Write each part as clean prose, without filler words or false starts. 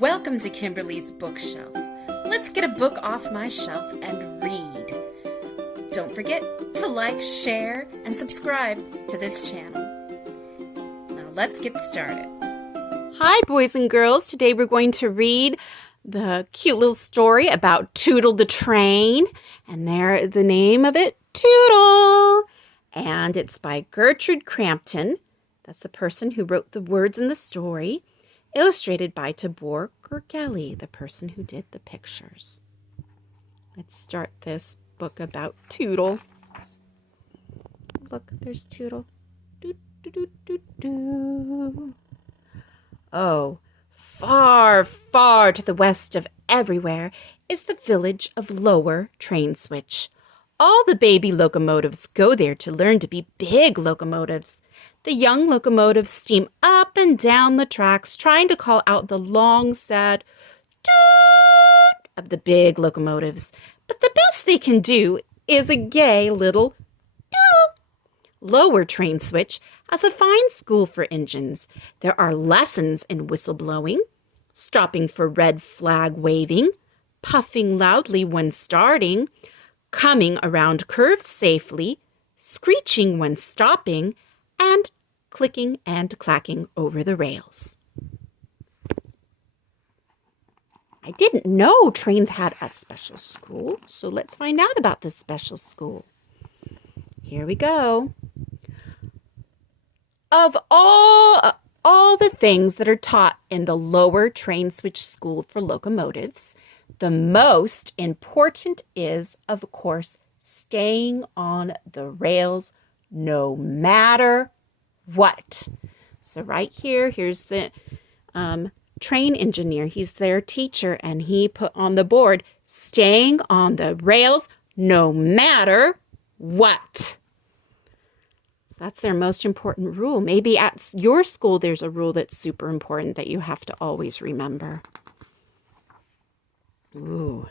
Welcome to Kimberly's Bookshelf. Let's get a book off my shelf and read. Don't forget to like, share, and subscribe to this channel. Now let's get started. Hi, boys and girls. Today we're going to read the cute little story about Tootle the train. And there, the name of it, Tootle. And it's by Gertrude Crampton. That's the person who wrote the words in the story. Illustrated by Tabor Gergely, the person who did the pictures. Let's start this book about Tootle. Look, there's Tootle. Doo, doo, doo, doo, doo. Oh, far, far to the west of everywhere is the village of Lower Train Switch. All the baby locomotives go there to learn to be big locomotives. The young locomotives steam up and down the tracks, trying to call out the long, sad toot of the big locomotives. But the best they can do is a gay little toot. Lower Train Switch has a fine school for engines. There are lessons in whistle blowing, stopping for red flag waving, puffing loudly when starting, coming around curves safely, screeching when stopping, and clicking and clacking over the rails. I didn't know trains had a special school, so let's find out about this special school. Here we go. Of all the things that are taught in the Lower Train Switch School for locomotives, the most important is, of course, staying on the rails no matter what. So right here, here's the train engineer. He's their teacher, and he put on the board, staying on the rails no matter what. So that's their most important rule. Maybe at your school, there's a rule that's super important that you have to always remember. Ooh.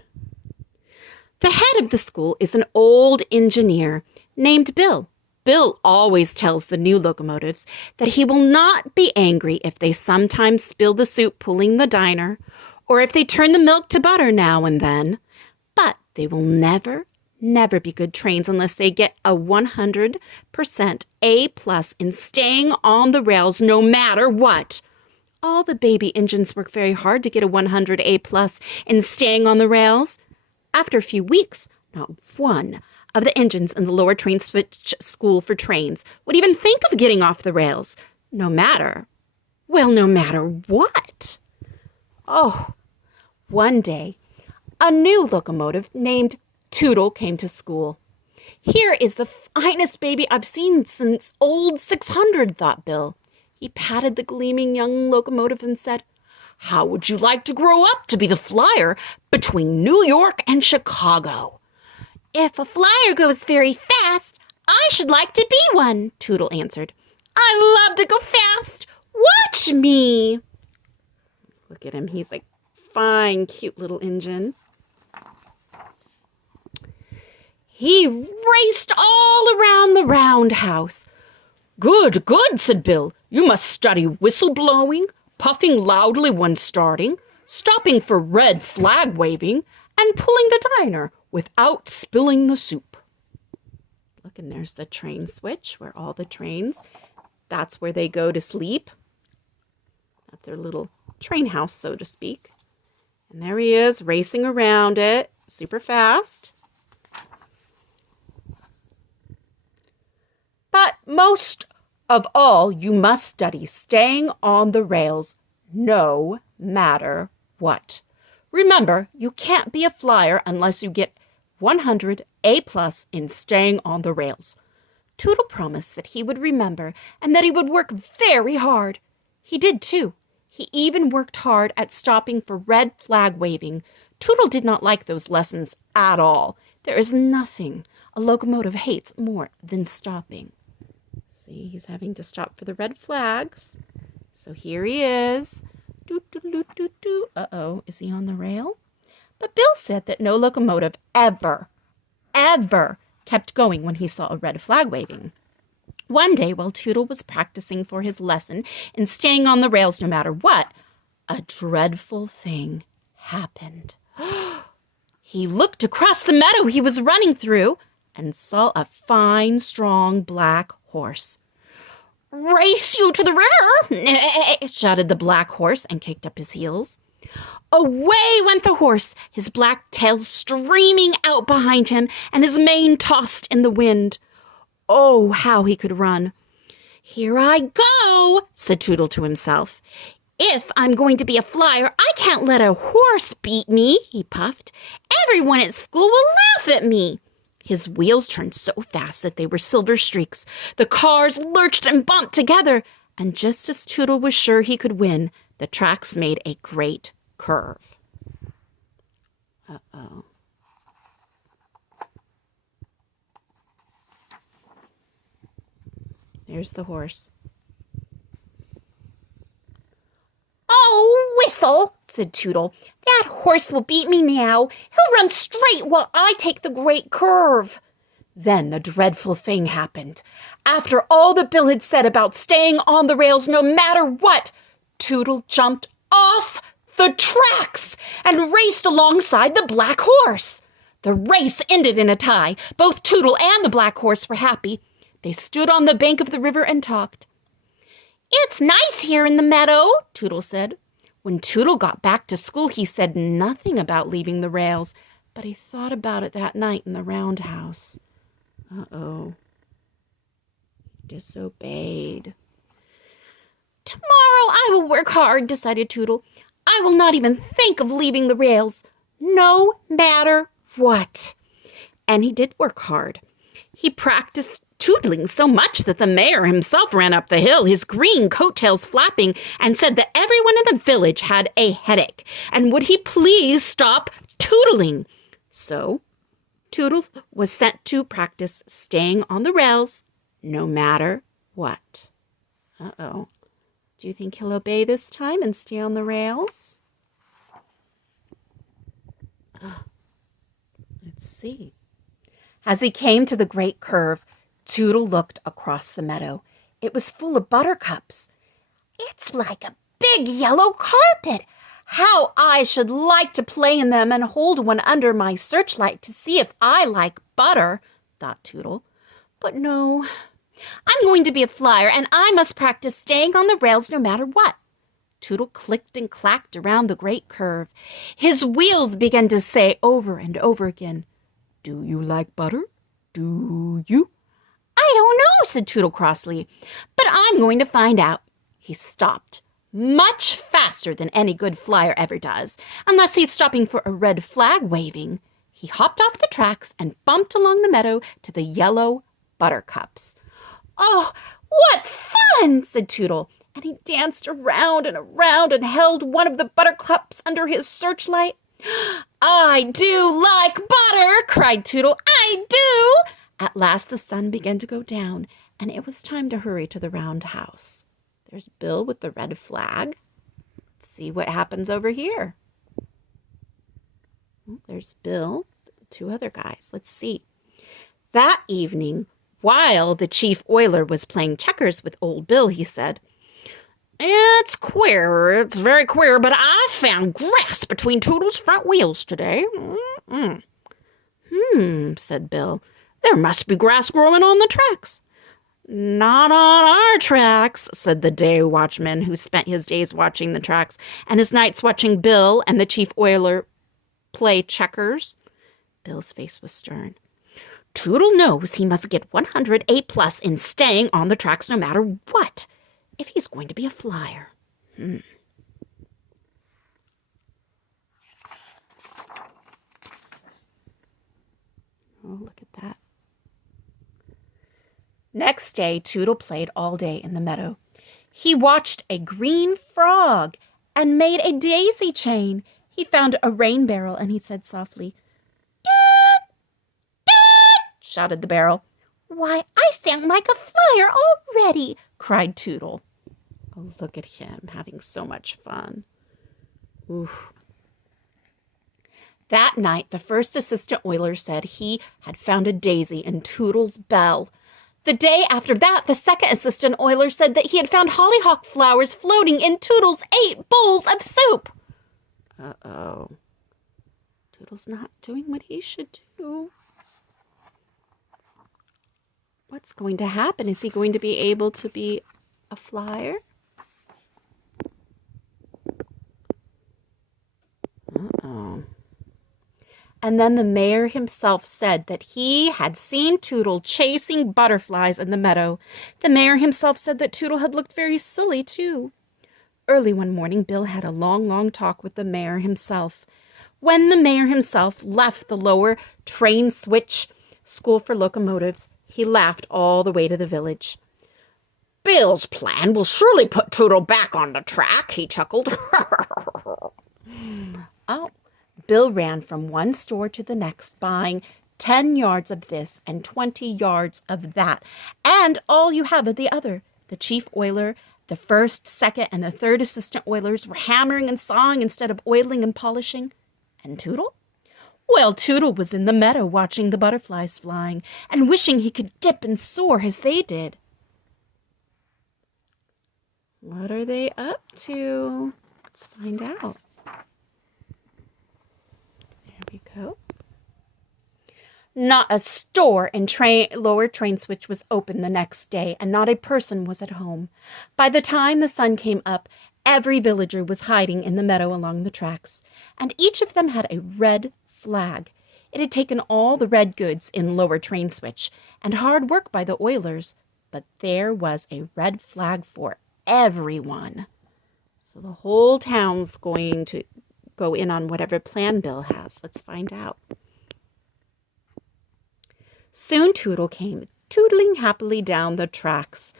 The head of the school is an old engineer named Bill. Bill always tells the new locomotives that he will not be angry if they sometimes spill the soup pulling the diner, or if they turn the milk to butter now and then. But they will never be good trains unless they get a 100% A+ in staying on the rails no matter what. All the baby engines work very hard to get a 100 A+ in staying on the rails. After a few weeks, not one of the engines in the Lower Train Switch School for Trains would even think of getting off the rails, no matter what. Oh, one day, a new locomotive named Tootle came to school. Here is the finest baby I've seen since old 600, thought Bill. He patted the gleaming young locomotive and said, "How would you like to grow up to be the flyer between New York and Chicago?" "If a flyer goes very fast, I should like to be one," Tootle answered. "I love to go fast. Watch me." Look at him. He's like fine, cute little engine. He raced all around the roundhouse. Good, said Bill. "You must study whistle blowing, puffing loudly when starting, stopping for red flag waving, and pulling the diner without spilling the soup." Look, and there's the train switch where all the trains, that's where they go to sleep. That's their little train house, so to speak. And there he is racing around it super fast. But most of all, you must study staying on the rails no matter what. Remember, you can't be a flyer unless you get 100 A+ in staying on the rails. Tootle promised that he would remember and that he would work very hard. He did too. He even worked hard at stopping for red flag waving. Tootle did not like those lessons at all. There is nothing a locomotive hates more than stopping. See, he's having to stop for the red flags. So here he is. Doo. Uh-oh, is he on the rail? But Bill said that no locomotive ever kept going when he saw a red flag waving. One day, while Tootle was practicing for his lesson in staying on the rails no matter what, a dreadful thing happened. He looked across the meadow he was running through and saw a fine, strong black horse. "Race you to the river!" shouted the black horse and kicked up his heels. Away went the horse, his black tail streaming out behind him and his mane tossed in the wind. Oh, how he could run! "Here I go," said Tootle to himself. "If I'm going to be a flyer, I can't let a horse beat me," he puffed. "Everyone at school will laugh at me." His wheels turned so fast that they were silver streaks. The cars lurched and bumped together, and just as Tootle was sure he could win, the tracks made a great curve. Uh-oh. There's the horse. "Oh, whistle," said Tootle. "That horse will beat me now. He'll run straight while I take the great curve." Then the dreadful thing happened. After all that Bill had said about staying on the rails no matter what, Tootle jumped off the tracks and raced alongside the black horse. The race ended in a tie. Both Tootle and the black horse were happy. They stood on the bank of the river and talked. "It's nice here in the meadow," Tootle said. When Tootle got back to school, he said nothing about leaving the rails, but he thought about it that night in the roundhouse. Uh-oh. Disobeyed. "Tomorrow I will work hard," decided Tootle. "I will not even think of leaving the rails, no matter what." And he did work hard. He practiced tootling so much that the mayor himself ran up the hill, his green coattails flapping, and said that everyone in the village had a headache, and would he please stop tootling? So Tootle was sent to practice staying on the rails no matter what. Uh-oh. Do you think he'll obey this time and stay on the rails? Let's see. As he came to the great curve, Tootle looked across the meadow. It was full of buttercups. "It's like a big yellow carpet. How I should like to play in them and hold one under my searchlight to see if I like butter," thought Tootle. "But no, I'm going to be a flyer, and I must practice staying on the rails no matter what." Tootle clicked and clacked around the great curve. His wheels began to say over and over again, "Do you like butter? Do you?" "I don't know," said Tootle crossly, "but I'm going to find out." He stopped much faster than any good flyer ever does, unless he's stopping for a red flag waving. He hopped off the tracks and bumped along the meadow to the yellow buttercups. "Oh, what fun!" said Tootle, and he danced around and held one of the buttercups under his searchlight. "I do like butter!" cried Tootle. "I do!" At last the sun began to go down, and it was time to hurry to the roundhouse. There's Bill with the red flag. Let's see what happens over here. Oh, there's Bill, two other guys. Let's see. That evening, while the chief oiler was playing checkers with old Bill, he said, "It's queer, it's very queer, but I found grass between Tootle's front wheels today." Said Bill. "There must be grass growing on the tracks." "Not on our tracks," said the day watchman, who spent his days watching the tracks and his nights watching Bill and the chief oiler play checkers. Bill's face was stern. "Tootle knows he must get 100 A+ in staying on the tracks no matter what, if he's going to be a flyer." Oh, look at that. Next day, Tootle played all day in the meadow. He watched a green frog and made a daisy chain. He found a rain barrel and he said softly, "Doot! Doot!" shouted the barrel. "Why, I sound like a flyer already," cried Tootle. Oh, look at him having so much fun. Oof. That night, the first assistant oiler said he had found a daisy in Tootle's bell. The day after that, the second assistant oiler said that he had found hollyhock flowers floating in Tootle's 8 bowls of soup. Uh-oh. Tootle's not doing what he should do. What's going to happen? Is he going to be able to be a flyer? Uh-oh. And then the mayor himself said that he had seen Tootle chasing butterflies in the meadow. The mayor himself said that Tootle had looked very silly, too. Early one morning, Bill had a long talk with the mayor himself. When the mayor himself left the lower train switch school for locomotives, he laughed all the way to the village. Bill's plan will surely put Tootle back on the track, he chuckled. Oh, Bill ran from one store to the next, buying 10 yards of this and 20 yards of that, and all you have of the other. The chief oiler, the first, second, and the third assistant oilers were hammering and sawing instead of oiling and polishing. And Tootle? Well, Tootle was in the meadow watching the butterflies flying and wishing he could dip and soar as they did. What are they up to? Let's find out. There we go. Not a store in lower train switch was open the next day, and not a person was at home. By the time the sun came up, every villager was hiding in the meadow along the tracks, and each of them had a red flag. It had taken all the red goods in lower train switch, and hard work by the oilers, but there was a red flag for everyone. So the whole town's going to go in on whatever plan Bill has. Let's find out. Soon Tootle came tootling happily down the tracks.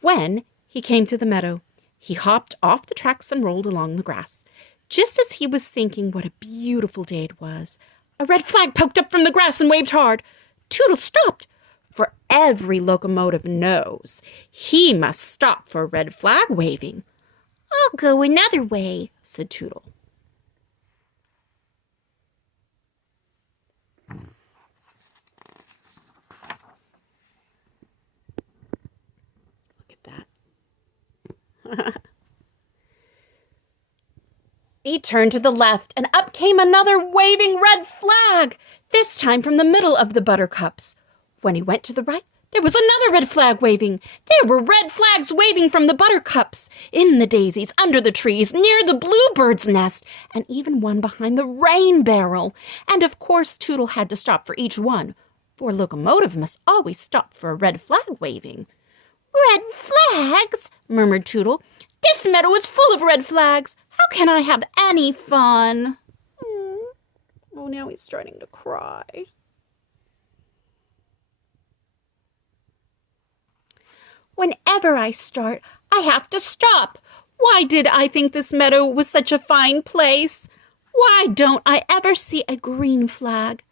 When he came to the meadow, he hopped off the tracks and rolled along the grass. Just as he was thinking what a beautiful day it was, a red flag poked up from the grass and waved hard. Tootle stopped, for every locomotive knows he must stop for a red flag waving. "I'll go another way," said Tootle. Look at that. He turned to the left, and up came another waving red flag, this time from the middle of the buttercups. When he went to the right, there was another red flag waving. There were red flags waving from the buttercups, in the daisies, under the trees, near the bluebird's nest, and even one behind the rain barrel. And of course Tootle had to stop for each one, for a locomotive must always stop for a red flag waving. "Red flags," murmured Tootle. "This meadow is full of red flags. How can I have any fun?" Oh, now he's starting to cry. "Whenever I start, I have to stop. Why did I think this meadow was such a fine place? Why don't I ever see a green flag?"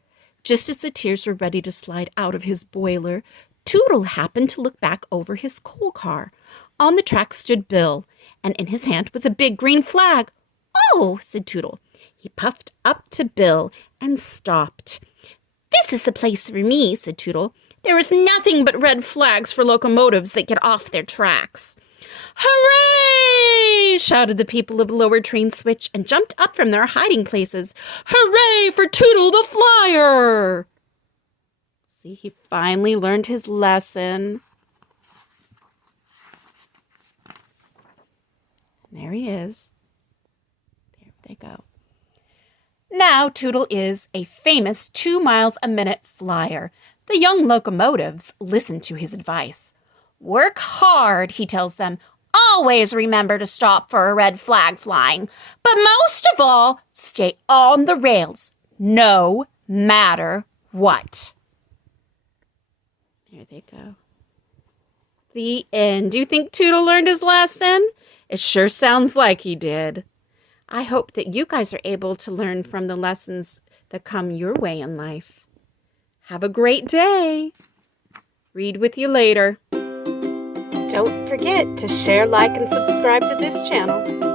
Just as the tears were ready to slide out of his boiler, Tootle happened to look back over his coal car. On the track stood Bill, and in his hand was a big green flag. "Oh," said Tootle. He puffed up to Bill and stopped. "This is the place for me," said Tootle. "There is nothing but red flags for locomotives that get off their tracks." "Hooray!" shouted the people of Lower Train Switch and jumped up from their hiding places. "Hooray for Tootle the Flyer!" See, he finally learned his lesson. There he is. There they go. Now Tootle is a famous 2 miles a minute flyer. The young locomotives listen to his advice. "Work hard," he tells them. "Always remember to stop for a red flag flying. But most of all, stay on the rails, no matter what." There they go. The end. Do you think Tootle learned his lesson? It sure sounds like he did. I hope that you guys are able to learn from the lessons that come your way in life. Have a great day. Read with you later. Don't forget to share, like, and subscribe to this channel.